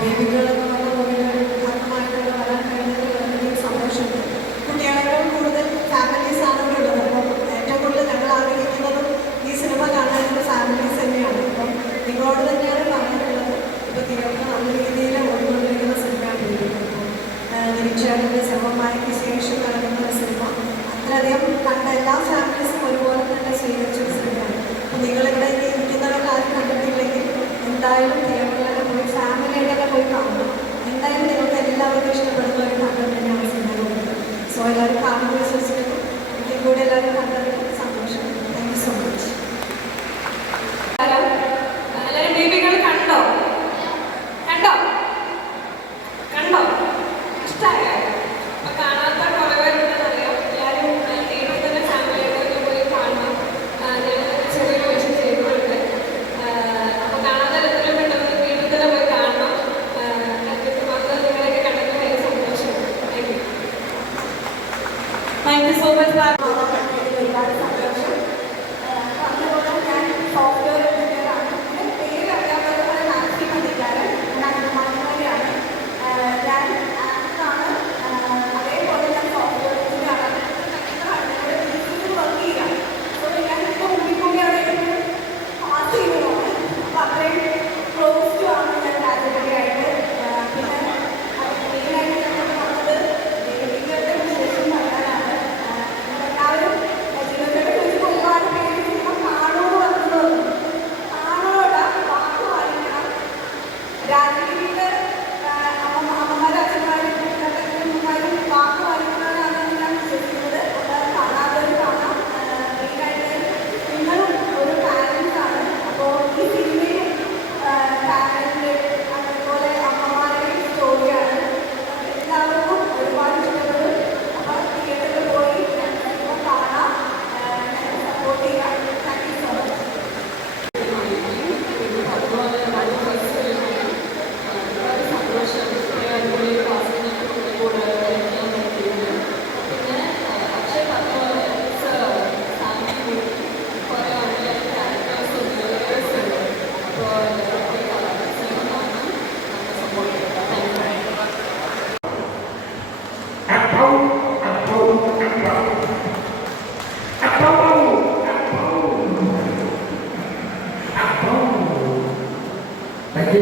ബേബികളൊക്കെ നമ്മുടെ കോവിഡ് ഭാഗമായിട്ടുള്ള വരാൻ വളരെ സന്തോഷമുണ്ട്. കുട്ടികളെക്കാളും കൂടുതൽ ഫാമിലീസാണ് ഇവിടെ ഉള്ളത്. അപ്പം ഏറ്റവും കൂടുതൽ ഈ സിനിമ കാണാനുള്ള ഫാമിലീസ് തന്നെയാണ്. അപ്പം നിങ്ങളോട് തന്നെയാണ് പറയാനുള്ളത് ഇപ്പോൾ തിയേറ്റർ നല്ല രീതിയിൽ ഓടിക്കൊണ്ടിരിക്കുന്ന സിനിമയാണ് നിരീക്ഷകരുടെ ശ്രമമായതിനു ശേഷം നടക്കുന്ന ഒരു സിനിമ. അത്രയധികം കണ്ട എല്ലാ ഫാമിലീസും ഒരുപോലെ തന്നെ സ്വീകരിച്ച ഒരു അപ്പോൾ നിങ്ങളിവിടെ ഇരിക്കുന്നവരൊക്കെ ആരും കണ്ടിട്ടില്ലെങ്കിൽ എന്തായാലും pessoas mais largas. Aquí,